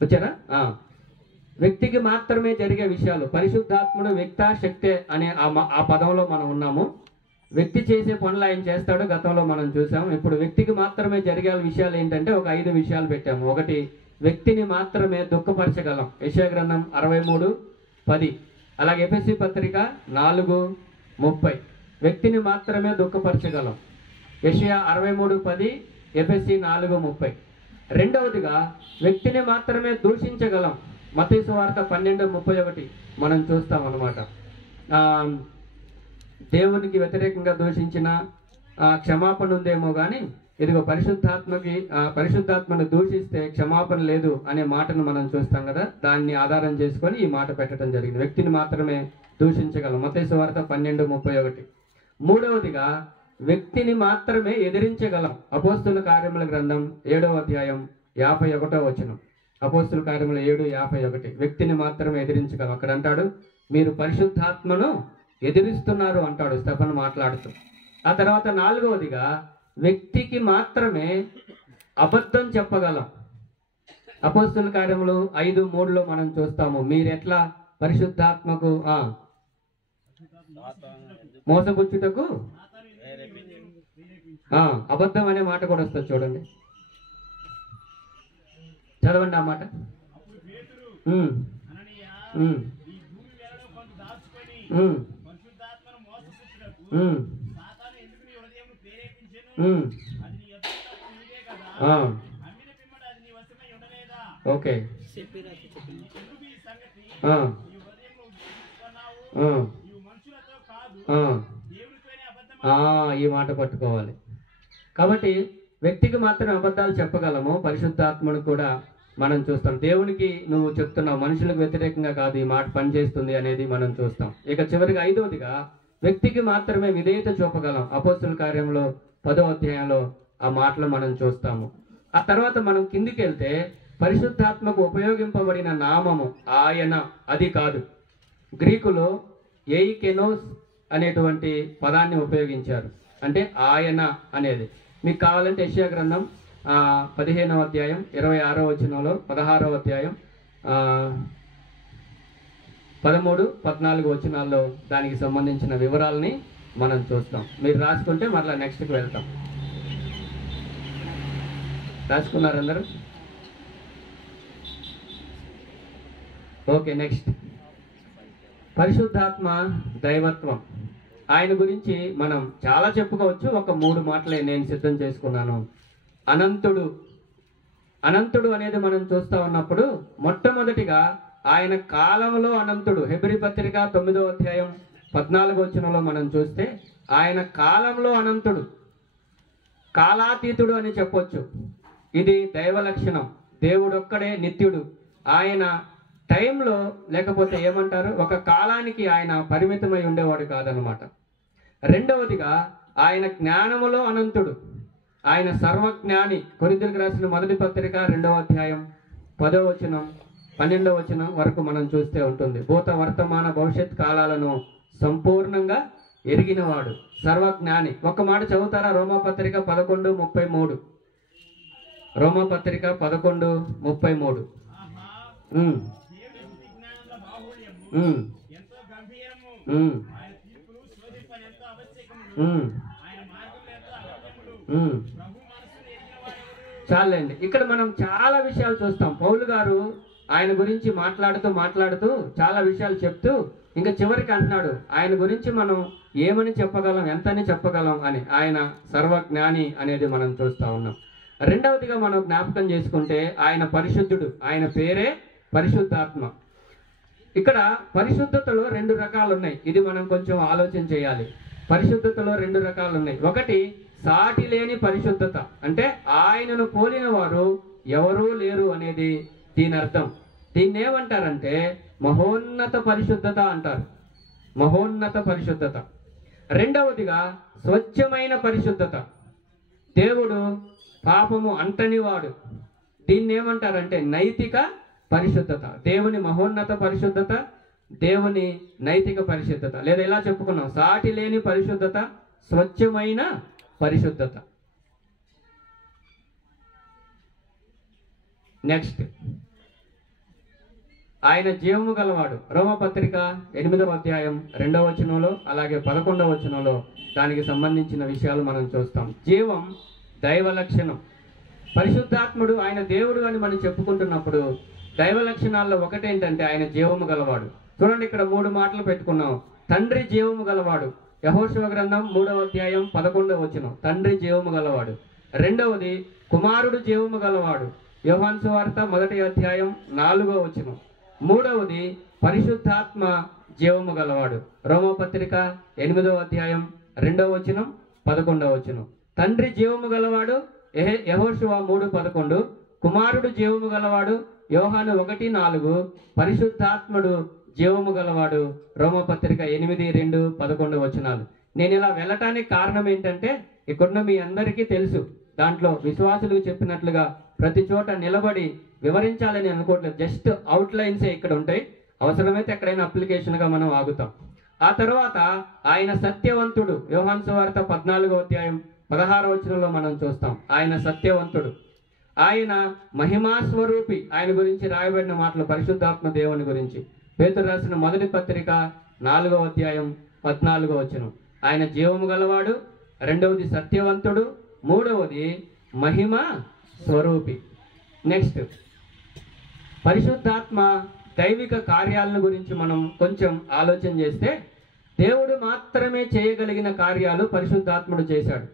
వచ్చారా? వ్యక్తికి మాత్రమే జరిగే విషయాలు. పరిశుద్ధాత్ముడు వ్యక్త శక్తి అనే ఆ పదంలో మనం ఉన్నాము. వ్యక్తి చేసే పనులు ఆయన చేస్తాడు, గతంలో మనం చూసాం. ఇప్పుడు వ్యక్తికి మాత్రమే జరిగే విషయాలు ఏంటంటే ఒక 5 విషయాలు పెట్టాము. ఒకటి, వ్యక్తిని మాత్రమే దుఃఖపరచగలం. యెషయా గ్రంథం 63:10. అలాగే ఎఫెసీ పత్రిక 4:30. వ్యక్తిని మాత్రమే దుఃఖపరచగలం. యెషయా 63:10, ఎఫెసీ 4:30. రెండవదిగా వ్యక్తిని మాత్రమే దూషించగలం. మత్తయి సువార్త 12:31 మనం చూస్తాం అన్నమాట. దేవునికి వ్యతిరేకంగా దూషించిన క్షమాపణ ఉందేమో కానీ ఇదిగో పరిశుద్ధాత్మను దూషిస్తే క్షమాపణ లేదు అనే మాటను మనం చూస్తాం కదా. దాన్ని ఆధారం చేసుకొని ఈ మాట పెట్టడం జరిగింది. వ్యక్తిని మాత్రమే దూషించగలం. మత్తయి సువార్త 12:31. మూడవదిగా వ్యక్తిని మాత్రమే ఎదిరించగలం. అపోస్తుల కార్యముల గ్రంథం 7వ అధ్యాయం 51వ వచనం. అపోస్తుల కార్యములు 7:51. వ్యక్తిని మాత్రమే ఎదిరించగలం. అక్కడ అంటాడు, మీరు పరిశుద్ధాత్మను ఎదిరిస్తున్నారు అంటాడు స్టెఫన్ మాట్లాడుతూ. ఆ తర్వాత నాలుగవదిగా వ్యక్తికి మాత్రమే అబద్ధం చెప్పగలం. అపోస్తుల కార్యములు 5:3లో మనం చూస్తాము. మీరెట్లా పరిశుద్ధాత్మకు మోసపుచ్చుటకు అబద్ధం అనే మాట కూడా వస్తుంది చూడండి. చదవండి ఆ మాట. ఓకే, ఈ మాట పట్టుకోవాలి. కాబట్టి వ్యక్తికి మాత్రం అబద్ధాలు చెప్పగలము. పరిశుద్ధాత్మను కూడా మనం చూస్తాం. దేవునికి నువ్వు చెప్తున్నావు, మనుషులకు వ్యతిరేకంగా కాదు ఈ మాట పనిచేస్తుంది అనేది మనం చూస్తాం. ఇక చివరిగా 5వదిగా వ్యక్తికి మాత్రమే విధేయత చూపగలం. అపోస్తుల కార్యంలో 10వ అధ్యాయంలో ఆ మాటలు మనం చూస్తాము. ఆ తర్వాత మనం కిందికి వెళ్తే పరిశుద్ధాత్మకు ఉపయోగింపబడిన నామము ఆయన, అది కాదు. గ్రీకులో ఎయికెనోస్ అనేటువంటి పదాన్ని ఉపయోగించారు. అంటే ఆయన అనేది. మీకు కావాలంటే యెషయా గ్రంథం 15వ అధ్యాయం 26వ వచనంలో, 16వ అధ్యాయం 13, 14 వచనాల్లో దానికి సంబంధించిన వివరాలని మనం చూస్తాం. మీరు రాసుకుంటే మరలా నెక్స్ట్కి వెళ్తాం. రాసుకున్నారు అందరూ? ఓకే, నెక్స్ట్ పరిశుద్ధాత్మ దైవత్వం. ఆయన గురించి మనం చాలా చెప్పుకోవచ్చు. ఒక 3 మాటలే నేను సిద్ధం చేసుకున్నాను. అనంతుడు అనేది మనం చూస్తూ ఉన్నప్పుడు మొట్టమొదటిగా ఆయన కాలంలో అనంతుడు. హెబ్రీ పత్రిక 9వ అధ్యాయం 14వ వచనంలో మనం చూస్తే ఆయన కాలంలో అనంతుడు, కాలాతీతుడు అని చెప్పొచ్చు. ఇది దైవ లక్షణం. దేవుడొక్కడే నిత్యుడు. ఆయన టైంలో లేకపోతే ఏమంటారు, ఒక కాలానికి ఆయన పరిమితమై ఉండేవాడు కాదనమాట. రెండవదిగా ఆయన జ్ఞానములో అనంతుడు. ఆయన సర్వజ్ఞాని. కొరింథీయులకు రాసిన మొదటి పత్రిక 2వ అధ్యాయం 10వ వచనం 12వ వచనం వరకు మనం చూస్తే ఉంటుంది. భూత వర్తమాన భవిష్యత్ కాలాలను సంపూర్ణంగా ఎరిగినవాడు, సర్వజ్ఞాని. ఒక మాట చదువుతారా? రోమాపత్రిక 11:33. రోమాపత్రిక 11:33. చాలండి. ఇక్కడ మనం చాలా విషయాలు చూస్తాం. పౌలు గారు ఆయన గురించి మాట్లాడుతూ చాలా విషయాలు చెప్తూ ఇంకా చివరికి అంటున్నాడు, ఆయన గురించి మనం ఏమని చెప్పగలం, ఎంతని చెప్పగలం అని. ఆయన సర్వజ్ఞాని అనేది మనం చూస్తూ ఉన్నాం. రెండవదిగా మనం జ్ఞాపకం చేసుకుంటే ఆయన పరిశుద్ధుడు. ఆయన పేరే పరిశుద్ధాత్మ. ఇక్కడ పరిశుద్ధతలో 2 రకాలు ఉన్నాయి. ఇది మనం కొంచెం ఆలోచన చేయాలి. పరిశుద్ధతలో 2 రకాలు ఉన్నాయి. ఒకటి సాటి లేని పరిశుద్ధత. అంటే ఆయనను పోలిన వారు ఎవరూ లేరు అనేది దీని అర్థం. దీన్ని ఏమంటారంటే మహోన్నత పరిశుద్ధత అంటారు. మహోన్నత పరిశుద్ధత. రెండవదిగా స్వచ్ఛమైన పరిశుద్ధత. దేవుడు పాపము అంటనివాడు. దీన్ని ఏమంటారంటే నైతిక పరిశుద్ధత. దేవుని మహోన్నత పరిశుద్ధత, దేవుని నైతిక పరిశుద్ధత. లేదా ఇలా చెప్పుకున్నాం, సాటి లేని పరిశుద్ధత, స్వచ్ఛమైన పరిశుద్ధత. నెక్స్ట్ ఆయన జీవము గలవాడు. రోమపత్రిక 8వ అధ్యాయం 2వ వచనంలో అలాగే 11వ వచనంలో దానికి సంబంధించిన విషయాలు మనం చూస్తాం. జీవం దైవ లక్షణం. పరిశుద్ధాత్ముడు ఆయన దేవుడు అని మనం చెప్పుకుంటున్నప్పుడు దైవ లక్షణాల్లో ఒకటేంటంటే ఆయన జీవము గలవాడు. చూడండి, ఇక్కడ 3 మాటలు పెట్టుకున్నాం. తండ్రి జీవము గలవాడు. యెహోషువ గ్రంథం 3వ అధ్యాయం 11వ వచనం, తండ్రి జీవము గలవాడు. రెండవది కుమారుడు జీవము గలవాడు. యోహాను సువార్త 1వ అధ్యాయం 4వ వచనం. మూడవది పరిశుద్ధాత్మ జీవము గలవాడు. రోమపత్రిక 8వ అధ్యాయం 2వ వచనం 11వ వచనం. తండ్రి జీవము గలవాడు యెహోషువ 3:11. కుమారుడు జీవము గలవాడు యోహాను 1:4. పరిశుద్ధాత్ముడు జీవము గలవాడు రోమపత్రిక 8:2-11 వచనాలు. నేను ఇలా వెళ్ళటానికి కారణం ఏంటంటే ఇక్కడున్న మీ అందరికీ తెలుసు, దాంట్లో విశ్వాసులకు చెప్పినట్లుగా ప్రతి చోట నిలబడి వివరించాలని అనుకోవట్లేదు. జస్ట్ అవుట్లైన్సే ఇక్కడ ఉంటాయి. అవసరమైతే ఎక్కడైనా అప్లికేషన్గా మనం ఆగుతాం. ఆ తర్వాత ఆయన సత్యవంతుడు. యోహాను సువార్త 14వ అధ్యాయం 16వ వచనంలో మనం చూస్తాం. ఆయన సత్యవంతుడు, ఆయన మహిమాస్వరూపి. ఆయన గురించి రాయబడిన మాటలు పరిశుద్ధాత్మ దేవుని గురించి. పేతురు రాసిన మొదటి పత్రిక 4వ అధ్యాయం 14వ వచనం. ఆయన జీవము గలవాడు, రెండవది సత్యవంతుడు, మూడవది మహిమ స్వరూపి. నెక్స్ట్, పరిశుద్ధాత్మ దైవిక కార్యాలను గురించి మనం కొంచెం ఆలోచన చేస్తే దేవుడు మాత్రమే చేయగలిగిన కార్యాలు పరిశుద్ధాత్ముడు చేశాడు.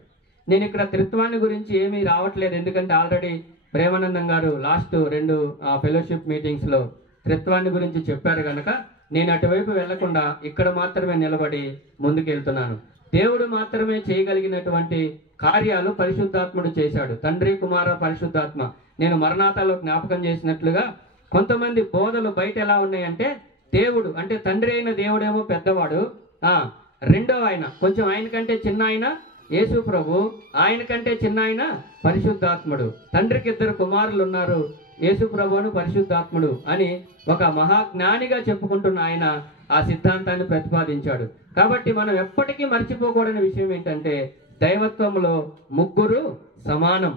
నేను ఇక్కడ త్రిత్వాన్ని గురించి ఏమీ రావట్లేదు, ఎందుకంటే ఆల్రెడీ ప్రేమానందం గారు లాస్ట్ 2 ఫెలోషిప్ మీటింగ్స్లో త్రిత్వాన్ని గురించి చెప్పారు కనుక నేను అటువైపు వెళ్లకుండా ఇక్కడ మాత్రమే నిలబడి ముందుకెళ్తున్నాను. దేవుడు మాత్రమే చేయగలిగినటువంటి కార్యాలు పరిశుద్ధాత్ముడు చేశాడు. తండ్రి, కుమార, పరిశుద్ధాత్మ. నేను మరణాతాలో జ్ఞాపకం చేసినట్లుగా కొంతమంది బోధలు బయట ఎలా ఉన్నాయంటే దేవుడు అంటే తండ్రి అయిన దేవుడేమో పెద్దవాడు, రెండో ఆయన కొంచెం ఆయన కంటే చిన్న ఆయన యేసు ప్రభు, ఆయన కంటే చిన్న ఆయన పరిశుద్ధాత్ముడు. తండ్రికి 2 కుమారులు ఉన్నారు, యేసు ప్రభువును పరిశుద్ధాత్ముడు అని ఒక మహాజ్ఞానిగా చెప్పుకుంటున్న ఆయన ఆ సిద్ధాంతాన్ని ప్రతిపాదించాడు. కాబట్టి మనం ఎప్పటికీ మర్చిపోకూడని విషయం ఏంటంటే దైవత్వంలో ముగ్గురు సమానం.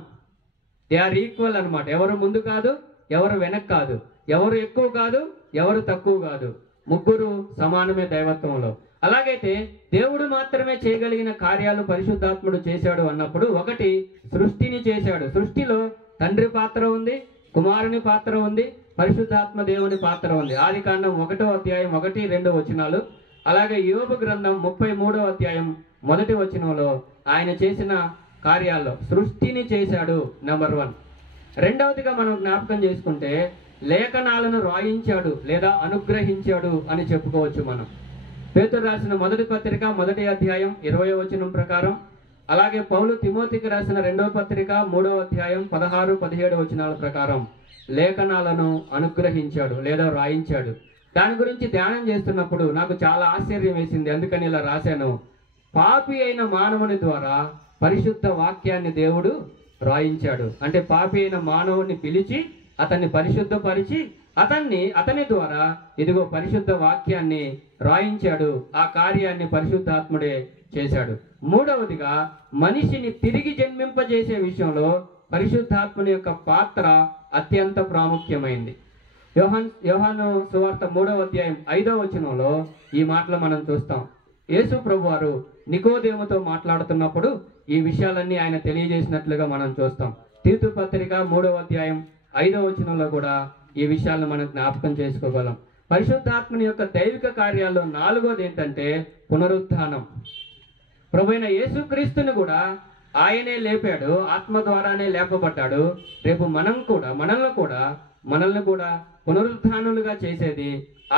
దే ఆర్ ఈక్వల్ అనమాట. ఎవరు ముందు కాదు, ఎవరు వెనక్ కాదు, ఎవరు ఎక్కువ కాదు, ఎవరు తక్కువ కాదు, ముగ్గురు సమానమే దైవత్వంలో. అలాగైతే దేవుడు మాత్రమే చేయగలిగిన కార్యాలు పరిశుద్ధాత్ముడు చేశాడు అన్నప్పుడు ఒకటి సృష్టిని చేశాడు. సృష్టిలో తండ్రి పాత్ర ఉంది, కుమారుని పాత్ర ఉంది, పరిశుద్ధాత్మ దేవుని పాత్ర ఉంది. ఆదికాండం 1వ అధ్యాయం 1-2 వచనాలు. అలాగే యోబు గ్రంథం 33వ అధ్యాయం 1వ వచనంలో ఆయన చేసిన కార్యాల్లో సృష్టిని చేశాడు నెంబర్ 1. రెండవదిగా మనం జ్ఞాపకం చేసుకుంటే లేఖనాలను రాయించాడు లేదా అనుగ్రహించాడు అని చెప్పుకోవచ్చు మనం. పేతురు రాసిన మొదటి పత్రిక 1వ అధ్యాయం 20వ వచనం ప్రకారం, అలాగే పౌలు తిమోతికి రాసిన 2వ పత్రిక 3వ అధ్యాయం 16-17 వచనాల ప్రకారం లేఖనాలను అనుగ్రహించాడు లేదా రాయించాడు. దాని గురించి ధ్యానం చేస్తున్నప్పుడు నాకు చాలా ఆశ్చర్యం వేసింది. అందుకని ఇలా రాశాను. పాపి అయిన మానవుని ద్వారా పరిశుద్ధ వాక్యాన్ని దేవుడు రాయించాడు. అంటే పాపి అయిన మానవుని పిలిచి అతన్ని పరిశుద్ధపరిచి అతని ద్వారా ఇదిగో పరిశుద్ధ వాక్యాన్ని రాయించాడు. ఆ కార్యాన్ని పరిశుద్ధాత్ముడే చేశాడు. మూడవదిగా మనిషిని తిరిగి జన్మింపజేసే విషయంలో పరిశుద్ధాత్ముని యొక్క పాత్ర అత్యంత ప్రాముఖ్యమైంది. యోహాను సువార్త 3వ అధ్యాయం 5వ వచనంలో ఈ మాటలు మనం చూస్తాం. యేసు ప్రభు వారు నికోదేముతో మాట్లాడుతున్నప్పుడు ఈ విషయాలన్నీ ఆయన తెలియజేసినట్లుగా మనం చూస్తాం. తీతు పత్రిక 3వ అధ్యాయం 5వ వచనంలో కూడా ఈ విషయాలను మనం జ్ఞాపకం చేసుకోగలం. పరిశుద్ధాత్మని యొక్క దైవిక కార్యాల్లో 4వది ఏంటంటే పునరుత్థానం. ప్రభువైన యేసుక్రీస్తుని కూడా ఆయనే లేపాడు, ఆత్మ ద్వారానే లేపబడ్డాడు. రేపు మనల్ని కూడా పునరుత్థానులుగా చేసేది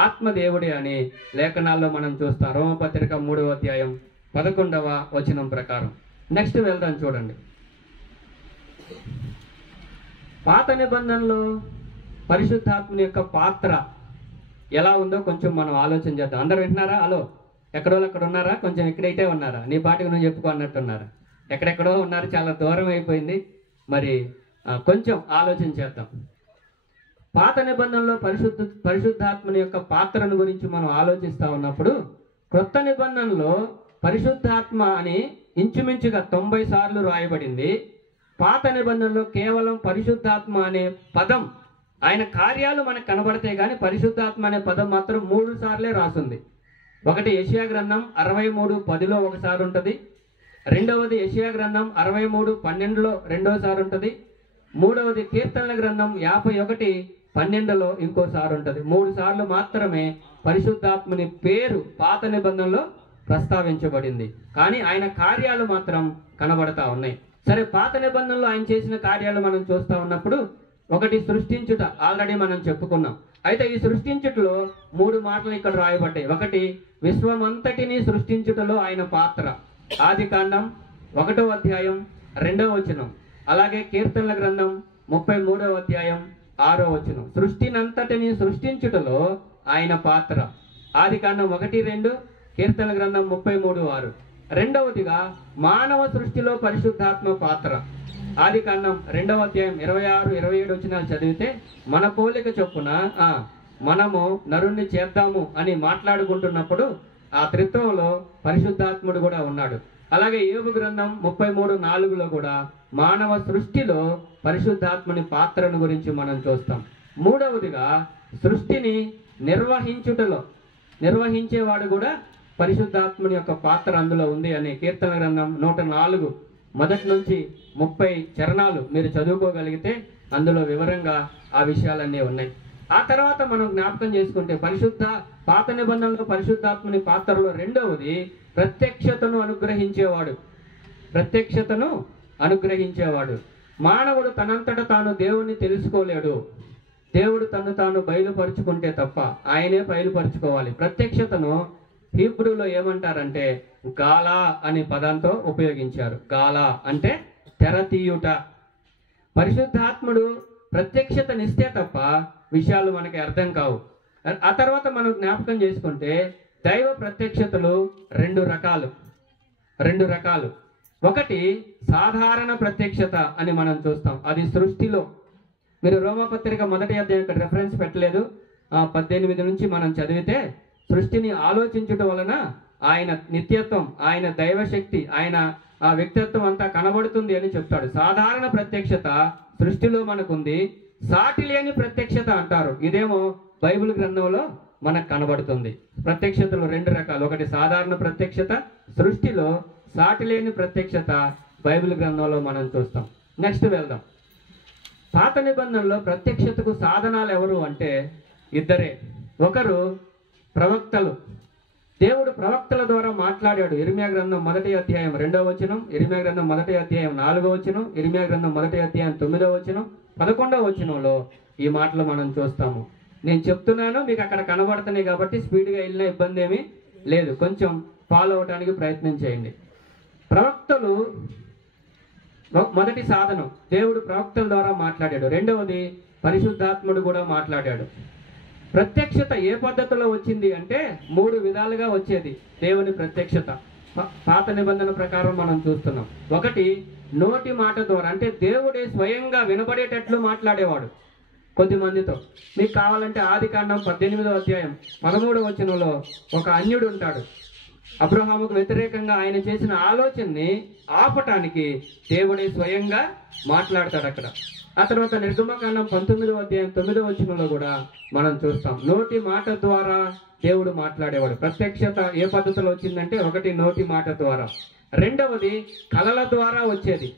ఆత్మదేవుడే అని లేఖనాల్లో మనం చూస్తాం. రోమపత్రిక 3వ అధ్యాయం 11వ వచనం ప్రకారం. నెక్స్ట్ వెళ్దాం, చూడండి. పాత నిబంధనలో పరిశుద్ధాత్మని యొక్క పాత్ర ఎలా ఉందో కొంచెం మనం ఆలోచన చేద్దాం. అందరూ వింటున్నారా? హలో, ఎక్కడో అక్కడ ఉన్నారా? కొంచెం ఇక్కడైతే ఉన్నారా? నీ పాటికి నువ్వు చెప్పుకో అన్నట్టున్నారా? ఎక్కడెక్కడో ఉన్నారు, చాలా దూరం అయిపోయింది. మరి కొంచెం ఆలోచన చేద్దాం. పాత నిబంధనలో పరిశుద్ధాత్మని యొక్క పాత్రను గురించి మనం ఆలోచిస్తూ ఉన్నప్పుడు క్రొత్త నిబంధనలో పరిశుద్ధాత్మ అని ఇంచుమించుగా 90 సార్లు రాయబడింది. పాత నిబంధనలో కేవలం పరిశుద్ధాత్మ అనే పదం ఆయన కార్యాలు మనకు కనబడతాయి, కానీ పరిశుద్ధాత్మ అనే పదం మాత్రం 3 సార్లే రాసుంది. ఒకటి యెషయా గ్రంథం 63:10లో ఒకసారి ఉంటుంది, రెండవది యెషయా గ్రంథం 63:12లో రెండోసారి ఉంటుంది, మూడవది కీర్తనల గ్రంథం 51:12లో ఇంకోసారి ఉంటుంది. 3 సార్లు మాత్రమే పరిశుద్ధాత్మని పేరు పాత నిబంధనలో ప్రస్తావించబడింది, కానీ ఆయన కార్యాలు మాత్రం కనబడతా ఉన్నాయి. సరే, పాత నిబంధనలో ఆయన చేసిన కార్యాలు మనం చూస్తా ఉన్నప్పుడు ఒకటి సృష్టించుట, ఆల్రెడీ మనం చెప్పుకున్నాం. అయితే ఈ సృష్టించుటలో 3 మాటలు ఇక్కడ రాయబడ్డాయి. ఒకటి విశ్వమంతటిని సృష్టించుటలో ఆయన పాత్ర, ఆదికాండం 1వ అధ్యాయం 2వ వచనం. అలాగే కీర్తనల గ్రంథం 33వ అధ్యాయం 6వ వచనం. సృష్టినంతటిని సృష్టించుటలో ఆయన పాత్ర, ఆదికాండం 1:2, కీర్తనల గ్రంథం 33:6. రెండవదిగా మానవ సృష్టిలో పరిశుద్ధాత్మ పాత్ర, ఆదికాండం 2వ అధ్యాయం 26, 27 వచనాలు చదివితే మన పోలిక చొప్పున మనము నరుణ్ణి చేద్దాము అని మాట్లాడుకుంటున్నప్పుడు ఆ త్రిత్వంలో పరిశుద్ధాత్ముడు కూడా ఉన్నాడు. అలాగే యోబు గ్రంథం 33:4లో కూడా మానవ సృష్టిలో పరిశుద్ధాత్మని పాత్రను గురించి మనం చూస్తాం. మూడవదిగా సృష్టిని నిర్వహించేవాడు కూడా పరిశుద్ధాత్మని యొక్క పాత్ర అందులో ఉంది అని కీర్తన గ్రంథం 104 మొదటి నుంచి 30 చరణాలు మీరు చదువుకోగలిగితే అందులో వివరంగా ఆ విషయాలన్నీ ఉన్నాయి. ఆ తర్వాత మనం జ్ఞాపకం చేసుకుంటే పాత నిబంధనలో పరిశుద్ధాత్మని పాత్రలో రెండవది ప్రత్యక్షతను అనుగ్రహించేవాడు. మానవుడు తనంతట తాను దేవుణ్ణి తెలుసుకోలేడు. దేవుడు తను తాను బయలుపరుచుకుంటే తప్ప ఆయనే బయలుపరుచుకోవాలి. ప్రత్యక్షతను హీబ్రూలో ఏమంటారంటే గాలా అనే పదంతో ఉపయోగించారు. గాలా అంటే తెరతీయుట. పరిశుద్ధాత్ముడు ప్రత్యక్షతనిస్తే తప్ప విషయాలు మనకి అర్థం కావు. ఆ తర్వాత మనం జ్ఞాపకం చేసుకుంటే దైవ ప్రత్యక్షతలు రెండు రకాలు. ఒకటి సాధారణ ప్రత్యక్షత అని మనం చూస్తాం, అది సృష్టిలో. మీరు రోమాపత్రిక 1వ అధ్యాయం ఇక్కడ రెఫరెన్స్ పెట్టలేదు, 18 నుంచి మనం చదివితే సృష్టిని ఆలోచించటం వలన ఆయన నిత్యత్వం, ఆయన దైవశక్తి, ఆయన ఆ వ్యక్తిత్వం అంతా కనబడుతుంది అని చెప్తాడు. సాధారణ ప్రత్యక్షత సృష్టిలో మనకుంది, సాటి లేని ప్రత్యక్షత అంటారు. ఇదేమో బైబిల్ గ్రంథంలో మనకు కనబడుతుంది. ప్రత్యక్షతలు 2 రకాలు, ఒకటి సాధారణ ప్రత్యక్షత సృష్టిలో, సాటి లేని ప్రత్యక్షత బైబిల్ గ్రంథంలో మనం చూస్తాం. నెక్స్ట్ వెళ్దాం. పాత నిబంధనలో ప్రత్యక్షతకు సాధనాలు ఎవరు అంటే ఇద్దరే. ఒకరు ప్రవక్తలు. దేవుడు ప్రవక్తల ద్వారా మాట్లాడాడు. ఇర్మియా గ్రంథం 1వ అధ్యాయం 2వ వచనం, ఇర్మియా గ్రంథం 1వ అధ్యాయం 4వ వచనం, ఇర్మియా గ్రంథం 1వ అధ్యాయం 9వ వచనం, 11వ వచనంలో ఈ మాటలు మనం చూస్తాము. నేను చెప్తున్నాను, మీకు అక్కడ కనబడుతున్నాయి కాబట్టి స్పీడ్గా వెళ్ళిన ఇబ్బంది ఏమీ లేదు, కొంచెం ఫాలో అవడానికి ప్రయత్నం చేయండి. ప్రవక్తలు మొదటి సాధనం, దేవుడు ప్రవక్తల ద్వారా మాట్లాడాడు. రెండవది పరిశుద్ధాత్ముడు కూడా మాట్లాడాడు. ప్రత్యక్షత ఏ పద్ధతిలో వచ్చింది అంటే 3 విధాలుగా వచ్చేది దేవుని ప్రత్యక్షత. పాత నిబంధన ప్రకారం మనం చూస్తున్నాం. ఒకటి నోటి మాట ద్వారా, అంటే దేవుడే స్వయంగా వినబడేటట్లు మాట్లాడేవాడు కొద్దిమందితో. మీకు కావాలంటే ఆదికాండం 18వ అధ్యాయం 13వ వచనంలో ఒక అన్యుడు ఉంటాడు. అబ్రహాముకు వ్యతిరేకంగా ఆయన చేసిన ఆలోచనని ఆపటానికి దేవుడే స్వయంగా మాట్లాడతాడు అక్కడ. ఆ తర్వాత నిర్గమకాండం 19వ అధ్యాయం 9వ వచనంలో కూడా మనం చూస్తాం, నోటి మాట ద్వారా దేవుడు మాట్లాడేవాడు. ప్రత్యక్షత ఏ పద్ధతిలో వచ్చిందంటే ఒకటి నోటి మాట ద్వారా, రెండవది కలల ద్వారా వచ్చేది.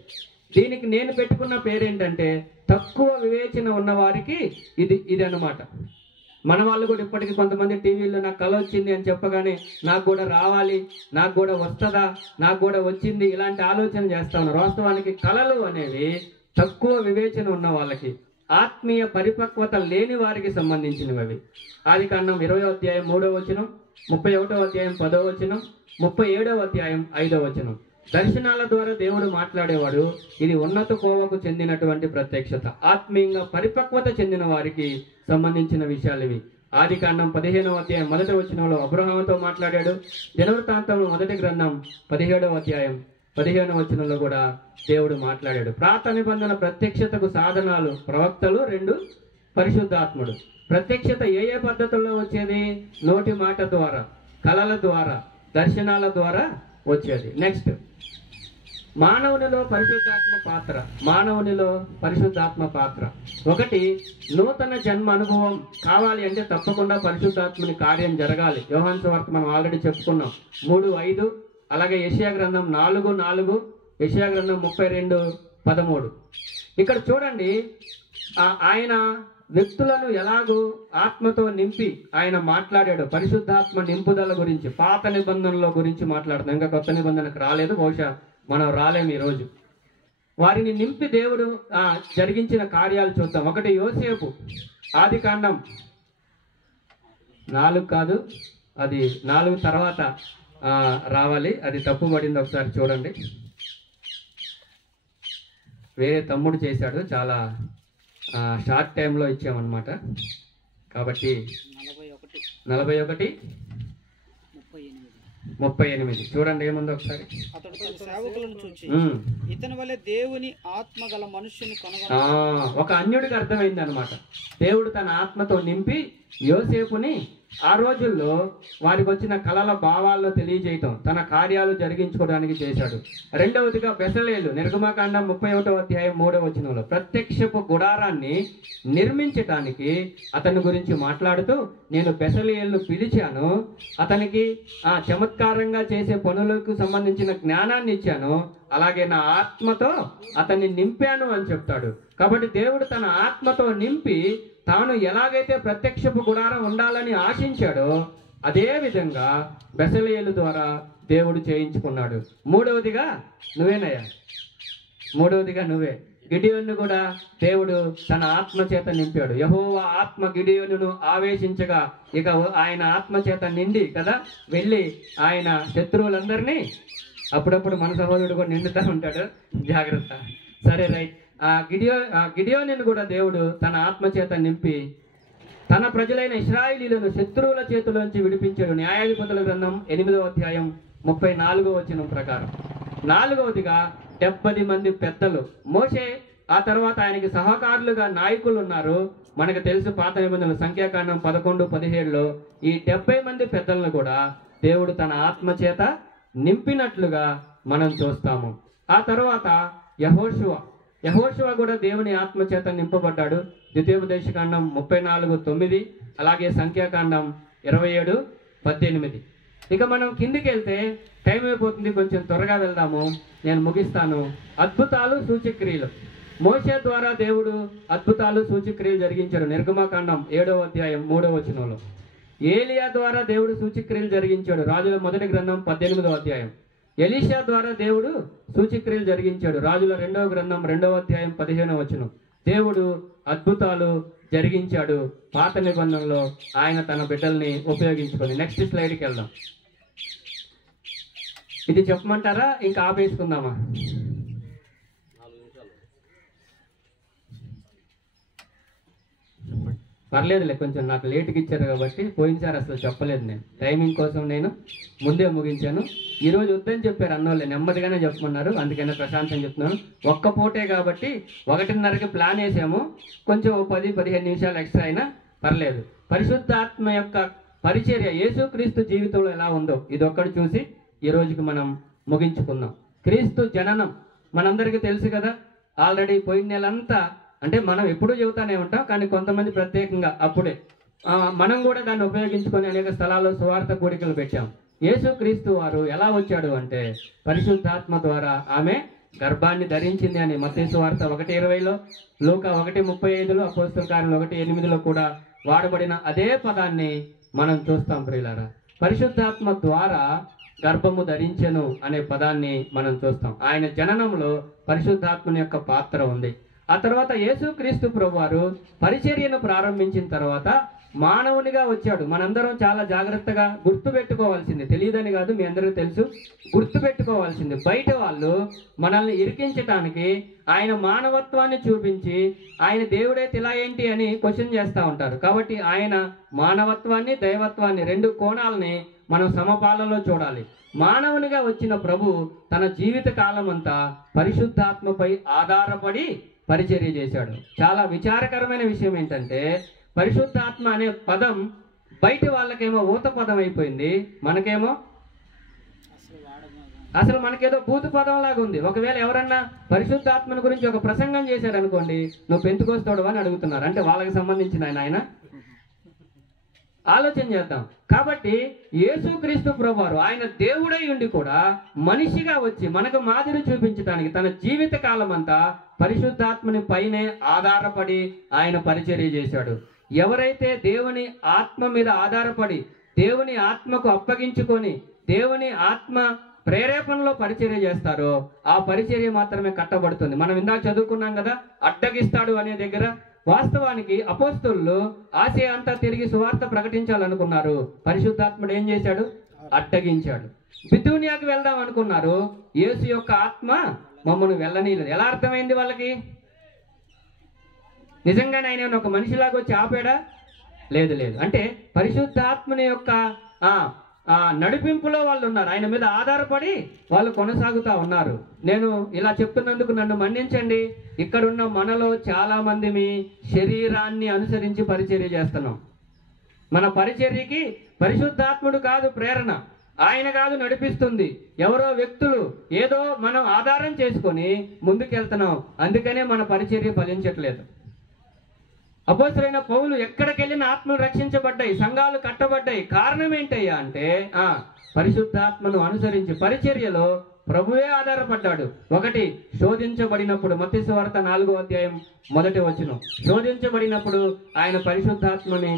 దీనికి నేను పెట్టుకున్న పేరేంటంటే తక్కువ వివేచన ఉన్న వారికి ఇది అన్నమాట. మన వాళ్ళు కూడా ఇప్పటికీ కొంతమంది టీవీలో నాకు కళ వచ్చింది అని చెప్పగానే నాకు కూడా రావాలి, నాకు కూడా వస్తుందా, నాకు కూడా వచ్చింది, ఇలాంటి ఆలోచన చేస్తా ఉన్నారు. వాస్తవానికి కళలు అనేవి తక్కువ వివేచన ఉన్న వాళ్ళకి, ఆత్మీయ పరిపక్వత లేని వారికి సంబంధించినవి అవి. ఆదికాండం 20వ అధ్యాయం 3వ వచనం, 31వ అధ్యాయం 10వ వచనం, 37వ అధ్యాయం 5వ వచనం. దర్శనాల ద్వారా దేవుడు మాట్లాడేవాడు. ఇది ఉన్నత కోవకు చెందినటువంటి ప్రత్యక్షత, ఆత్మీయంగా పరిపక్వత చెందిన వారికి సంబంధించిన విషయాలు ఇవి. ఆదికాండం 15వ అధ్యాయం 1వ వచనంలో అబ్రహాముతో మాట్లాడాడు. దినవృత్తాంతం 1వ గ్రంథం 17వ అధ్యాయం 15వ వచనంలో కూడా దేవుడు మాట్లాడాడు. పాత నిబంధన ప్రత్యక్షతకు సాధనాలు ప్రవక్తలు, 2 పరిశుద్ధాత్ముడు. ప్రత్యక్షత ఏ పద్ధతుల్లో వచ్చేది? నోటి మాట ద్వారా, కళల ద్వారా, దర్శనాల ద్వారా వచ్చేది. నెక్స్ట్ మానవునిలో పరిశుద్ధాత్మ పాత్ర. మానవునిలో పరిశుద్ధాత్మ పాత్ర ఒకటి, నూతన జన్మ అనుభవం కావాలి అంటే తప్పకుండా పరిశుద్ధాత్మని కార్యం జరగాలి. యోహాను సువార్త మనం ఆల్రెడీ చెప్పుకున్నాం 3:5, అలాగే యెషయా గ్రంథం 4:4, యెషయా గ్రంథం 32:13. ఇక్కడ చూడండి, ఆయన వ్యక్తులను ఎలాగూ ఆత్మతో నింపి ఆయన మాట్లాడాడు. పరిశుద్ధాత్మ నింపుదల గురించి పాత నిబంధనల గురించి మాట్లాడుతాం. ఇంకా కొత్త నిబంధనకు రాలేదు, బహుశా మనం రాలేము ఈరోజు. వారిని నింపి దేవుడు జరిగించిన కార్యాలు చూద్దాం. ఒకటి, యోసేపు ఆదికాండం 4 కాదు, అది 4 తర్వాత రావాలి, అది తప్పుబడింది. ఒకసారి చూడండి, వేరే తమ్ముడు చేశాడు, చాలా షార్ట్ టైంలో ఇచ్చామన్నమాట. కాబట్టి 41:38 చూడండి ఏముందో ఒకసారి. అతడు తన సేవకులను చూచి ఇతని వలె దేవుని ఆత్మ గల మనుష్యుని ఒక అన్యుడికి అర్థమైంది అనమాట. దేవుడు తన ఆత్మతో నింపి యోసేపుని ఆ రోజుల్లో వారికి వచ్చిన కలల భావాల్లో తెలియజేయటం, తన కార్యాలు జరిగించుకోవడానికి చేశాడు. రెండవదిగా బెసలేలు, నిర్గమకాండం 31:3 ప్రత్యక్షపు గుడారాన్ని నిర్మించటానికి అతని గురించి మాట్లాడుతూ, నేను బెసలేలు పిలిచాను, అతనికి చమత్కారంగా చేసే పనులకు సంబంధించిన జ్ఞానాన్ని ఇచ్చాను, అలాగే నా ఆత్మతో అతన్ని నింపాను అని చెప్తాడు. కాబట్టి దేవుడు తన ఆత్మతో నింపి తాను ఎలాగైతే ప్రత్యక్షపు గుడారం ఉండాలని ఆశించాడో అదే విధంగా బెసలేలు ద్వారా దేవుడు చేయించుకున్నాడు. మూడవదిగా నువ్వే. గిడియోను కూడా దేవుడు తన ఆత్మ చేత నింపాడు. యెహోవా ఆత్మ గిడియోనును ఆవేశించగా ఇక ఆయన ఆత్మ చేత నిండి కదా వెళ్ళి ఆయన శత్రువులందరినీ, అప్పుడప్పుడు మన సహోదరుడు కూడా నిండుతూ ఉంటాడు, జాగ్రత్త. సరే, రైట్. గిడియోనును కూడా దేవుడు తన ఆత్మ చేత నింపి తన ప్రజలైన ఇశ్రాయేలీయులను శత్రువుల చేతిలోంచి విడిపించాడు. న్యాయాధిపతుల గ్రంథం 8:34 ప్రకారం. నాలుగవదిగా 70 మంది పెద్దలు. మోషే ఆ తర్వాత ఆయనకి సహకారులుగా నాయకులు ఉన్నారు. మనకు తెలుసు పాత నిబంధనలు సంఖ్యాకాండం 11:17 ఈ 70 మంది పెద్దలను కూడా దేవుడు తన ఆత్మ చేత నింపినట్లుగా మనం చూస్తాము. ఆ తర్వాత యెహోషువ కూడా దేవుని ఆత్మ చేత నింపబడ్డాడు. ద్వితీయోపదేశకాండం 34:9, అలాగే సంఖ్యాకాండం 27:18. ఇక మనం కిందికి వెళ్తే టైం అయిపోతుంది, కొంచెం త్వరగా వెళ్దాము, నేను ముగిస్తాను. అద్భుతాలు, సూచక్రియలు. మోషే ద్వారా దేవుడు అద్భుతాలు, సూచక్రియలు జరిగించాడు. నిర్గమకాండం 7:3 ఏలియా ద్వారా దేవుడు సూచక్రియలు జరిగించాడు. రాజుల మొదటి గ్రంథం 18. ఎలీషా ద్వారా దేవుడు సూచక్రియలు జరిగించాడు. రాజుల 2వ గ్రంథం 2:15 దేవుడు అద్భుతాలు జరిగించాడు పాత నిబంధనలో ఆయన తన బిడ్డల్ని ఉపయోగించుకొని. నెక్స్ట్ స్లైడ్కి వెళ్దాం. ఇది చెప్పమంటారా, ఇంకా ఆపేసుకుందామా? పర్లేదులే, కొంచెం నాకు లేట్కి ఇచ్చారు కాబట్టి. పోయినసారి అసలు చెప్పలేదు, నేను టైమింగ్ కోసం నేను ముందే ముగించాను. ఈరోజు వద్దని చెప్పారు అన్నోళ్ళే, నెమ్మదిగానే చెప్పమన్నారు, అందుకనే ప్రశాంతం చెప్తున్నాను. ఒక్క పూటే కాబట్టి 1:30కి ప్లాన్ వేసాము, కొంచెం 10-15 నిమిషాలు ఎక్స్ట్రా అయినా పర్లేదు. పరిశుద్ధాత్మ యొక్క పరిచర్య యేసుక్రీస్తు జీవితంలో ఎలా ఉందో ఇదొక్కటి చూసి ఈ రోజుకి మనం ముగించుకుందాం. క్రీస్తు జననం మనందరికీ తెలుసు కదా. ఆల్రెడీ పోయిన నెలంతా, అంటే మనం ఎప్పుడూ చెబుతానే ఉంటాం, కానీ కొంతమంది ప్రత్యేకంగా అప్పుడే మనం కూడా దాన్ని ఉపయోగించుకొని అనేక స్థలాల్లో సువార్త కూడికలు పెట్టాం. యేసుక్రీస్తు వారు ఎలా వచ్చాడు అంటే పరిశుద్ధాత్మ ద్వారా ఆమె గర్భాన్ని ధరించింది అని మత్తయి సువార్త 1:20, లూకా 1:35, అపోస్తల కార్యాలు 1:8 కూడా వాడబడిన అదే పదాన్ని మనం చూస్తాం. ప్రియులారా, పరిశుద్ధాత్మ ద్వారా గర్భము ధరించెను అనే పదాన్ని మనం చూస్తాం. ఆయన జననంలో పరిశుద్ధాత్మని యొక్క పాత్ర ఉంది. ఆ తర్వాత యేసుక్రీస్తు ప్రభువారు పరిచర్యను ప్రారంభించిన తర్వాత మానవునిగా వచ్చాడు. మనందరం చాలా జాగ్రత్తగా గుర్తుపెట్టుకోవాల్సింది, తెలియదని కాదు, మీ అందరికీ తెలుసు, గుర్తుపెట్టుకోవాల్సింది. బయట వాళ్ళు మనల్ని ఇరికించటానికి ఆయన మానవత్వాన్ని చూపించి ఆయన దేవుడైతే ఇలా ఏంటి అని క్వశ్చన్ చేస్తూ ఉంటారు. కాబట్టి ఆయన మానవత్వాన్ని, దైవత్వాన్ని, 2 కోణాలని మనం సమపాలలో చూడాలి. మానవునిగా వచ్చిన ప్రభు తన జీవిత కాలం అంతా పరిశుద్ధాత్మపై ఆధారపడి పరిచర్య చేశాడు. చాలా విచారకరమైన విషయం ఏంటంటే పరిశుద్ధాత్మ అనే పదం బయట వాళ్ళకేమో ఊత పదం అయిపోయింది, మనకేమో అసలు మనకేదో భూత పదం లాగా ఉంది. ఒకవేళ ఎవరన్నా పరిశుద్ధాత్మని గురించి ఒక ప్రసంగం చేశారనుకోండి, నువ్వు పెంతుకొస్తాడు అని అడుగుతున్నారు. అంటే వాళ్ళకి సంబంధించిన ఆయన ఆలోచన చేద్దాం. కాబట్టి యేసుక్రీస్తు ప్రభువారు ఆయన దేవుడై ఉండి కూడా మనిషిగా వచ్చి మనకు మాదిరి చూపించడానికి తన జీవిత కాలం అంతా పరిశుద్ధాత్మని పైనే ఆధారపడి ఆయన పరిచర్య చేశాడు. ఎవరైతే దేవుని ఆత్మ మీద ఆధారపడి దేవుని ఆత్మకు అప్పగించుకొని దేవుని ఆత్మ ప్రేరేపణలో పరిచర్య చేస్తారో ఆ పరిచర్య మాత్రమే కట్టబడుతుంది. మనం ఇందాక చదువుకున్నాం కదా, అడ్డగిస్తాడు అనే దగ్గర. వాస్తవానికి అపోస్తలులు ఆసియా అంతా తిరిగి సువార్త ప్రకటించాలనుకున్నారు. పరిశుద్ధాత్ముడు ఏం చేశాడు? అడ్డగించాడు. బితూనియాకి వెళ్దాం అనుకున్నారు. యేసు యొక్క ఆత్మ మమ్మల్ని వెళ్ళనీయలేదు. ఎలా అర్థమైంది వాళ్ళకి? నిజంగానే ఆయన ఒక మనిషిలాగా వచ్చి ఆపాడా? లేదు లేదు. అంటే పరిశుద్ధాత్మని యొక్క నడిపింపులో వాళ్ళు ఉన్నారు. ఆయన మీద ఆధారపడి వాళ్ళు కొనసాగుతూ ఉన్నారు. నేను ఇలా చెప్తున్నందుకు నన్ను మన్నించండి. ఇక్కడున్న మనలో చాలా మంది మీ శరీరాన్ని అనుసరించి పరిచర్య చేస్తున్నాం. మన పరిచర్యకి పరిశుద్ధాత్ముడు కాదు ప్రేరణ, ఆయన కాదు నడిపిస్తుంది, ఎవరో వ్యక్తులు ఏదో మనం ఆధారం చేసుకొని ముందుకెళ్తున్నాం. అందుకనే మన పరిచర్య ఫలించట్లేదు. అపోస్తలుడైన పౌలు ఎక్కడికెళ్ళిన ఆత్మలు రక్షించబడ్డాయి, సంఘాలు కట్టబడ్డాయి. కారణం ఏంటయ్యా అంటే పరిశుద్ధాత్మను అనుసరించి పరిచర్యలో ప్రభువే ఆధారపడ్డాడు. ఒకటి, శోధించబడినప్పుడు, మత్తయి సువార్త 4వ అధ్యాయం 1వ వచనం. శోధించబడినప్పుడు ఆయన పరిశుద్ధాత్మని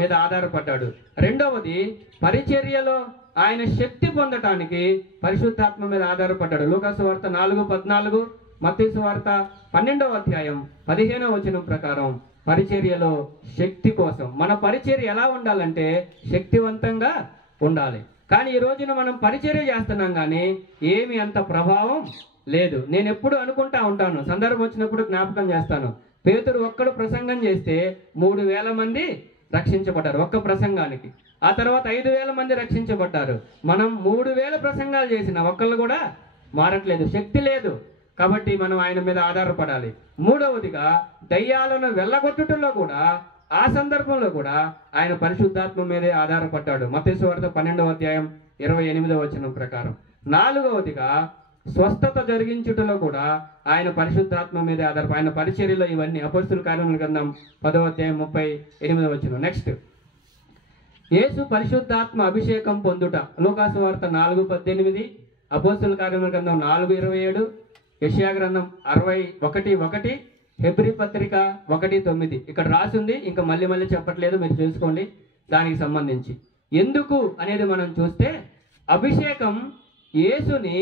మీద ఆధారపడ్డాడు. రెండవది, పరిచర్యలో ఆయన శక్తి పొందటానికి పరిశుద్ధాత్మ మీద ఆధారపడ్డాడు. లూకా సువార్త 4:14, మత్తయి సువార్త 12వ అధ్యాయం 15వ వచనం ప్రకారం పరిచర్యలో శక్తి కోసం. మన పరిచర్య ఎలా ఉండాలంటే శక్తివంతంగా ఉండాలి. కానీ ఈ రోజున మనం పరిచర్య చేస్తున్నాం కానీ ఏమి అంత ప్రభావం లేదు. నేను ఎప్పుడు అనుకుంటా ఉంటాను, సందర్భం వచ్చినప్పుడు జ్ఞాపకం చేస్తాను. పేతురు ఒక్కడు ప్రసంగం చేస్తే 3,000 మంది రక్షించబడ్డారు ఒక్క ప్రసంగానికి. ఆ తర్వాత 5,000 మంది రక్షించబడ్డారు. మనం 3,000 ప్రసంగాలు చేసిన ఒక్కళ్ళు కూడా మారట్లేదు, శక్తి లేదు. కాబట్టి మనం ఆయన మీద ఆధారపడాలి. మూడవదిగా, దయ్యాలను వెళ్ళగొట్టుటలో కూడా ఆ సందర్భంలో కూడా ఆయన పరిశుద్ధాత్మ మీదే ఆధారపడ్డాడు. మత్తయి సువార్త 12వ అధ్యాయం 28వ వచనం ప్రకారం. నాలుగవదిగా, స్వస్థత జరిగించుటలో కూడా ఆయన పరిశుద్ధాత్మ మీదే ఆధారపడి ఆయన పరిచర్యలో ఇవన్నీ. అపోస్తలుల కార్యముల గ్రంథం 10వ అధ్యాయం 38వ వచనం. నెక్స్ట్, యేసు పరిశుద్ధాత్మ అభిషేకం పొందుట. లూకా సువార్త 4:18, అపోస్తలుల కార్యముల గ్రంథం 4:27, యెషయా గ్రంథం 61:1, హెబ్రీ పత్రిక 1:9. ఇక్కడ రాసింది, ఇంకా మళ్ళీ చెప్పట్లేదు, మీరు చూసుకోండి దానికి సంబంధించి. ఎందుకు అనేది మనం చూస్తే, అభిషేకం యేసుని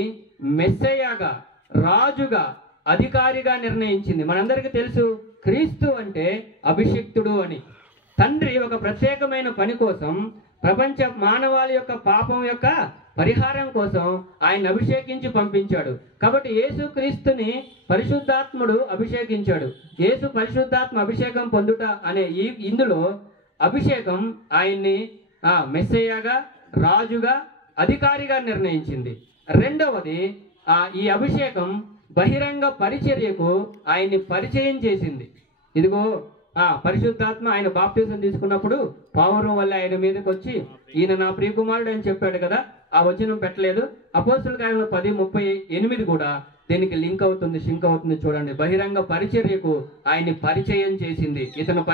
మెస్సయ్యగా, రాజుగా, అధికారిగా నిర్ణయించింది. మనందరికీ తెలుసు క్రీస్తు అంటే అభిషిక్తుడు అని. తండ్రి ఒక ప్రత్యేకమైన పని కోసం, ప్రపంచ మానవాళి యొక్క పాపం యొక్క పరిహారం కోసం ఆయన అభిషేకించి పంపించాడు. కాబట్టి యేసు క్రీస్తుని పరిశుద్ధాత్ముడు అభిషేకించాడు. యేసు పరిశుద్ధాత్మ అభిషేకం పొందుట అనే ఇందులో అభిషేకం ఆయన్ని మెస్సయ్యగా, రాజుగా, అధికారిగా నిర్ణయించింది. రెండవది, ఈ అభిషేకం బహిరంగ పరిచర్యకు ఆయన్ని పరిచయం చేసింది. ఇదిగో పరిశుద్ధాత్మ ఆయన బాప్తిజం తీసుకున్నప్పుడు పావురం వల్ల ఆయన మీదకి వచ్చి ఈయన నా ప్రియకుమారుడు అని చెప్పాడు కదా, ఆ వచనం పెట్టలేదు. అపోస్తలుల కార్యములు 10:38 కూడా దీనికి లింక్ అవుతుంది, సింక్ అవుతుంది. చూడండి, బహిరంగ పరిచర్యకు ఆయన్ని పరిచయం చేసింది, ఇతను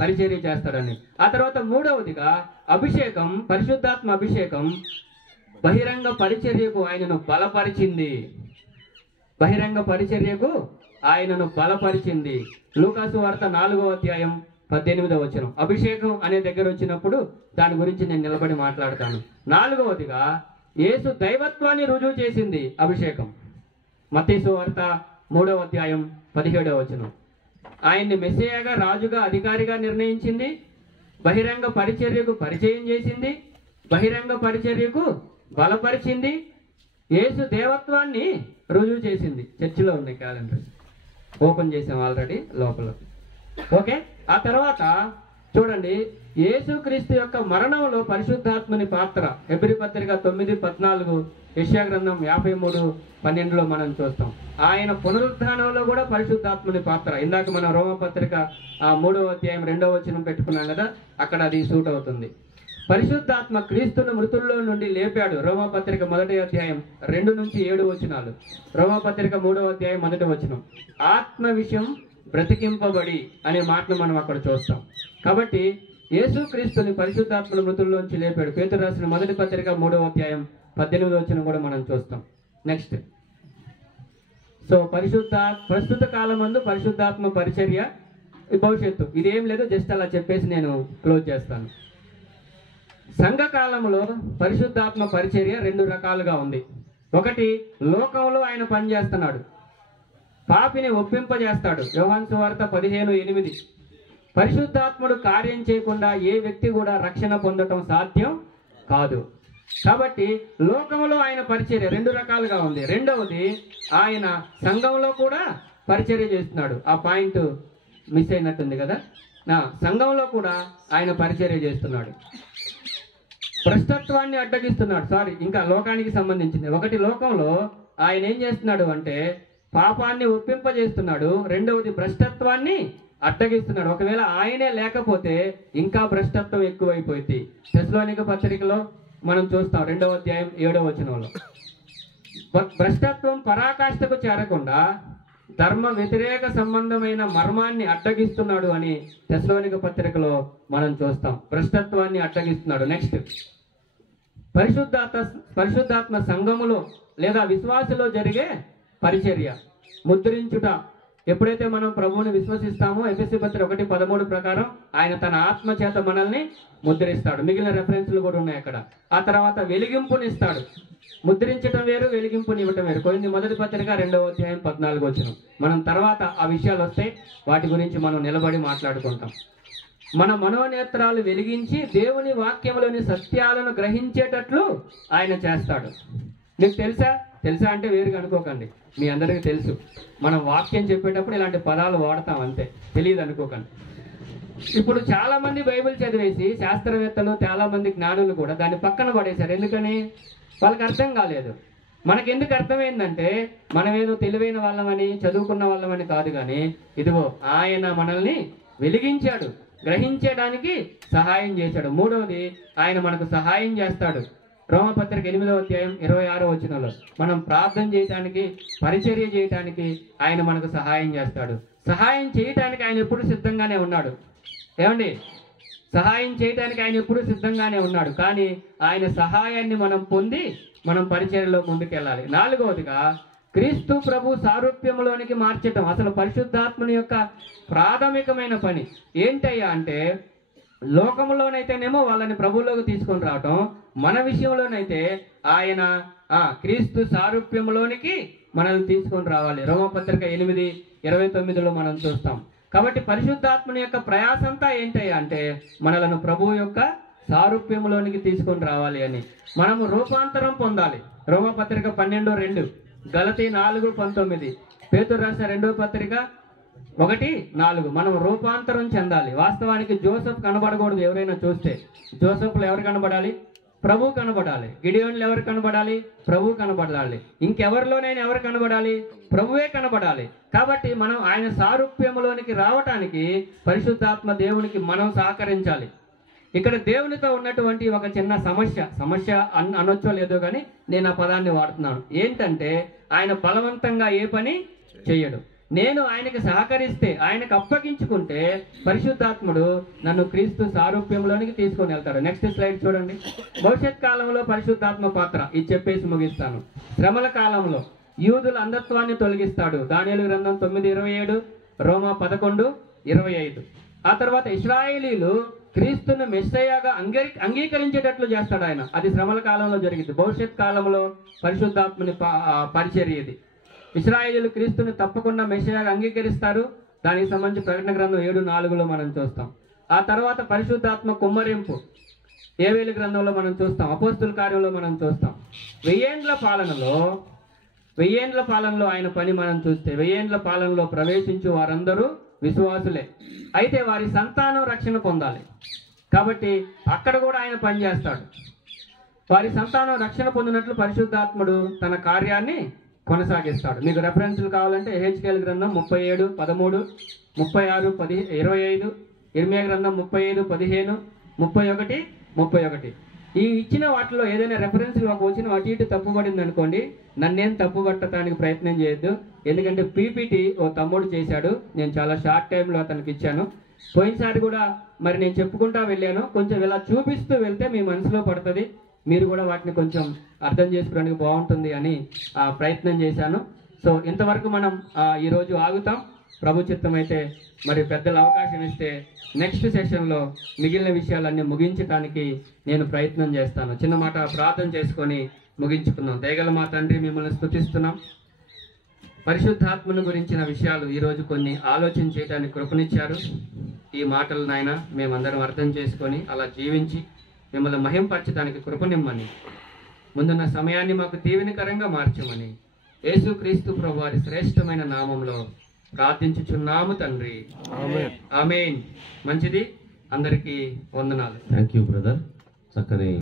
పరిచర్య చేస్తాడని. ఆ తర్వాత మూడవదిగా, అభిషేకం, పరిశుద్ధాత్మ అభిషేకం బహిరంగ పరిచర్యకు ఆయనను బలపరిచింది. బహిరంగ పరిచర్యకు ఆయనను బలపరిచింది. లూకా సువార్త 4వ అధ్యాయం 18వ వచనం. అభిషేకం అనే దగ్గర వచ్చినప్పుడు దాని గురించి నేను నిలబడి మాట్లాడతాను. నాలుగవదిగా, యేసు దైవత్వాన్ని రుజువు చేసింది అభిషేకం. మత్తయి సువార్త 3వ అధ్యాయం 17వ వచనం. ఆయన్ని మెస్సయ్యగా, రాజుగా, అధికారిగా నిర్ణయించింది. బహిరంగ పరిచర్యకు పరిచయం చేసింది. బహిరంగ పరిచర్యకు బలపరిచింది. యేసు దేవత్వాన్ని రుజువు చేసింది. చర్చిలో ఉన్నాయి క్యాలెండర్, ఓపెన్ చేసాం ఆల్రెడీ లోపల. ఓకే, ఆ తర్వాత చూడండి, యేసుక్రీస్తు యొక్క మరణంలో పరిశుద్ధాత్మని పాత్ర హెబ్రీ పత్రిక 9:14, యెషయా గ్రంథం 53:12లో మనం చూస్తాం. ఆయన పునరుద్ధానంలో కూడా పరిశుద్ధాత్మని పాత్ర. ఇందాక మనం రోమపత్రిక 3వ అధ్యాయం 2వ వచనం పెట్టుకున్నాం కదా, అక్కడ అది సూట్ అవుతుంది. పరిశుద్ధాత్మ క్రీస్తును మృతుల్లో నుండి లేపాడు. రోమాపత్రిక 1వ అధ్యాయం 2 నుంచి 7 వచనాలు. రోమాపత్రిక 3వ అధ్యాయం 1వ వచనం. ఆత్మ విషయం బ్రతికింపబడి అనే మాటను మనం అక్కడ చూస్తాం. కాబట్టి యేసు క్రీస్తుని పరిశుద్ధాత్మను మృతుల్లోంచి లేపాడు. పేతురు రాసిన 1వ పత్రిక 3వ అధ్యాయం 18వ వచనం కూడా మనం చూస్తాం. నెక్స్ట్, సో ప్రస్తుత కాలమందు పరిశుద్ధాత్మ పరిచర్య, భవిష్యత్తు, ఇదేం లేదు, జస్ట్ అలా చెప్పేసి నేను క్లోజ్ చేస్తాను. సంఘకాలంలో పరిశుద్ధాత్మ పరిచర్య 2 రకాలుగా ఉంది. ఒకటి, లోకంలో ఆయన పనిచేస్తున్నాడు, పాపిని ఒప్పింపజేస్తాడు. యోహాను సువార్త 15:8. పరిశుద్ధాత్ముడు కార్యం చేయకుండా ఏ వ్యక్తి కూడా రక్షణ పొందటం సాధ్యం కాదు. కాబట్టి లోకంలో ఆయన పరిచర్య 2 రకాలుగా ఉంది. రెండవది, ఆయన సంఘంలో కూడా పరిచర్య చేస్తున్నాడు. ఆ పాయింట్ మిస్ అయినట్టుంది కదా. సంఘంలో కూడా ఆయన పరిచర్య చేస్తున్నాడు. భ్రష్టత్వాన్ని అడ్డగిస్తున్నాడు. ఇంకా లోకానికి సంబంధించింది. ఒకటి, లోకంలో ఆయన ఏం చేస్తున్నాడు అంటే పాపాన్ని ఒప్పింపజేస్తున్నాడు. రెండవది, భ్రష్టత్వాన్ని అడ్డగిస్తున్నాడు. ఒకవేళ ఆయనే లేకపోతే ఇంకా భ్రష్టత్వం ఎక్కువైపోయింది. తెస్సలోనిక పత్రికలో మనం చూస్తాం 2వ అధ్యాయం 7వ వచనంలో. భ్రష్టత్వం పరాకాష్ఠకు చేరకుండా ధర్మ వ్యతిరేక సంబంధమైన మర్మాన్ని అడ్డగిస్తున్నాడు అని తెస్సలోనిక పత్రికలో మనం చూస్తాం. భ్రష్టత్వాన్ని అడ్డగిస్తున్నాడు. నెక్స్ట్, పరిశుద్ధాత్మ సంఘములో లేదా విశ్వాసలో జరిగే పరిచర్య, ముద్రించుట. ఎప్పుడైతే మనం ప్రభువుని విశ్వసిస్తామో ఎఫెసీ పత్రిక 1:13 ప్రకారం ఆయన తన ఆత్మ చేత మనల్ని ముద్రిస్తాడు. మిగిలిన రెఫరెన్స్లు కూడా ఉన్నాయి అక్కడ. ఆ తర్వాత వెలిగింపునిస్తాడు. ముద్రించడం వేరు, వెలిగింపునివ్వటం వేరు. కొరింథీ 1వ పత్రిక 2వ అధ్యాయం 14 వచనం. మనం తర్వాత ఆ విషయాలు వస్తే వాటి గురించి మనం నిలబడి మాట్లాడుకుంటాం. మన మనోనేత్రాలు వెలిగించి దేవుని వాక్యంలోని సత్యాలను గ్రహించేటట్లు ఆయన చేస్తాడు. మీకు తెలుసా అంటే వేరుగా అనుకోకండి, మీ అందరికీ తెలుసు. మనం వాక్యం చెప్పేటప్పుడు ఇలాంటి పదాలు వాడతాం, అంతే, తెలియదు అనుకోకండి. ఇప్పుడు చాలా మంది బైబిల్ చదివేసి, శాస్త్రవేత్తలు, చాలా మంది జ్ఞానులు కూడా దాన్ని పక్కన పడేశారు. ఎందుకని? వాళ్ళకి అర్థం కాలేదు. మనకెందుకు అర్థమైందంటే మనం ఏదో తెలివైన వాళ్ళమని, చదువుకున్న వాళ్ళమని కాదు, కానీ ఇదిగో ఆయన మనల్ని వెలిగించాడు, గ్రహించడానికి సహాయం చేశాడు. మూడవది, ఆయన మనకు సహాయం చేస్తాడు. రోమపత్రిక 8వ అధ్యాయం 26వ వచనంలో మనం ప్రార్థన చేయటానికి, పరిచర్య చేయటానికి ఆయన మనకు సహాయం చేస్తాడు. సహాయం చేయటానికి ఆయన ఎప్పుడు సిద్ధంగానే ఉన్నాడు. ఏమండి? సహాయం చేయటానికి ఆయన ఎప్పుడు సిద్ధంగానే ఉన్నాడు. కానీ ఆయన సహాయాన్ని మనం పొంది మనం పరిచర్యలో ముందుకెళ్ళాలి. నాలుగవదిగా, క్రీస్తు ప్రభు సారూప్యంలోనికి మార్చటం. అసలు పరిశుద్ధాత్మని యొక్క ప్రాథమికమైన పని ఏంటయ్యా అంటే, లోకంలోనైతేనేమో వాళ్ళని ప్రభువులోకి తీసుకొని రావటం, మన విషయంలోనైతే ఆయన క్రీస్తు సారూప్యంలోనికి మనల్ని తీసుకొని రావాలి. రోమపత్రిక 8:29లో మనం చూస్తాం. కాబట్టి పరిశుద్ధాత్మని యొక్క ప్రయాసంతా ఏంటయ్యా అంటే మనలను ప్రభువు యొక్క సారూప్యంలోనికి తీసుకొని రావాలి అని. మనము రూపాంతరం పొందాలి. రోమపత్రిక 12:2, గలతీ 4:19, పేతురు రాసిన 2వ పత్రిక 1:4. మనం రూపాంతరం చెందాలి. వాస్తవానికి జోసెఫ్ కనబడకూడదు. ఎవరైనా చూస్తే జోసెఫ్లో ఎవరు కనబడాలి? ప్రభు కనబడాలి. గిడియోన్లు ఎవరు కనబడాలి? ప్రభు కనబడాలి. ఇంకెవరిలోనైనా ఎవరు కనబడాలి? ప్రభువే కనబడాలి. కాబట్టి మనం ఆయన సారూప్యంలోనికి రావటానికి పరిశుద్ధాత్మ దేవునికి మనం సహకరించాలి. ఇక్కడ దేవునితో ఉన్నటువంటి ఒక చిన్న సమస్య అనొచ్చో లేదో కానీ నేను ఆ పదాన్ని వాడుతున్నాను. ఏంటంటే ఆయన బలవంతంగా ఏ పని చెయ్యడు. నేను ఆయనకి సహకరిస్తే, ఆయనకు అప్పగించుకుంటే పరిశుద్ధాత్ముడు నన్ను క్రీస్తు సారూప్యంలోనికి తీసుకొని వెళ్తాడు. నెక్స్ట్ స్లైడ్ చూడండి. భవిష్యత్ కాలంలో పరిశుద్ధాత్మ పాత్ర ఇది చెప్పేసి ముగిస్తాను. శ్రమల కాలంలో యూదుల అంధత్వాన్ని తొలగిస్తాడు. దానియేలు గ్రంథం 9:27, రోమా 11:25. ఆ తర్వాత ఇశ్రాయేలీలు క్రీస్తును మెస్సయ్యగా అంగీకరించేటట్లు చేస్తాడు ఆయన. అది శ్రమల కాలంలో జరిగింది. భవిష్యత్ కాలంలో పరిశుద్ధాత్మని పరిచర్య ఇది. ఇశ్రాయేలీయులు క్రీస్తుని తప్పకుండా మెస్సయ్యగా అంగీకరిస్తారు. దానికి సంబంధించి ప్రకటన గ్రంథం 7:4లో మనం చూస్తాం. ఆ తర్వాత పరిశుద్ధాత్మ కుమ్మరింపు యోవేలు గ్రంథంలో మనం చూస్తాం. అపోస్తుల కార్యంలో మనం చూస్తాం. 1000 ఏండ్ల పాలనలో ఆయన పని మనం చూస్తే 1000 ఏండ్ల పాలనలో ప్రవేశించు వారందరూ విశ్వాసులే. అయితే వారి సంతానం రక్షణ పొందాలి. కాబట్టి అక్కడ కూడా ఆయన పని చేస్తాడు. వారి సంతానం రక్షణ పొందినట్లు పరిశుద్ధాత్ముడు తన కార్యాన్ని కొనసాగిస్తాడు. మీకు రెఫరెన్స్లు కావాలంటే హెచ్కేఎల్ గ్రంథం 37:13, 36:25, ఇర్మియా గ్రంథం 35:15, 31. ఈ ఇచ్చిన వాటిలో ఏదైనా రెఫరెన్స్లు ఒక వచ్చిన అటు ఇటు తప్పుపడింది అనుకోండి, నన్నేం తప్పు పట్టడానికి ప్రయత్నం చేయొద్దు. ఎందుకంటే పీపీటీ ఓ తమ్ముడు చేశాడు, నేను చాలా షార్ట్ టైంలో అతనికి ఇచ్చాను. పోయినసారి కూడా మరి నేను చెప్పుకుంటా వెళ్ళాను, కొంచెం ఇలా చూపిస్తూ వెళ్తే మీ మనసులో పడుతుంది, మీరు కూడా వాటిని కొంచెం అర్థం చేసుకోవడానికి బాగుంటుంది అని ప్రయత్నం చేశాను. సో ఇంతవరకు మనం ఈరోజు ఆగుతాం. ప్రభు చిత్తం అయితే మరి పెద్దల అవకాశం ఇస్తే నెక్స్ట్ సెషన్లో మిగిలిన విషయాలన్నీ ముగించడానికి నేను ప్రయత్నం చేస్తాను. చిన్న మాట ప్రార్థన చేసుకొని ముగించుకుందాం. దయగల మా తండ్రి, మిమ్మల్ని స్తుతిస్తున్నాం. పరిశుద్ధాత్మను గురించిన విషయాలు ఈరోజు కొన్ని ఆలోచన చేయడానికి కృపనిచ్చారు. ఈ మాటలు నాయన మేమందరం అర్థం చేసుకొని అలా జీవించి మిమ్మల్ని మహింపరచడానికి కృపనిమ్మని, ముందున్న సమయాన్ని మాకు దీవెనకరంగా మార్చమని యేసుక్రీస్తు ప్రభు వారి శ్రేష్టమైన నామంలో ప్రార్థించుచున్నాము తండ్రి. ఆమేన్. మంచిది. అందరికీ వందనాలు. Thank you brother. చక్కని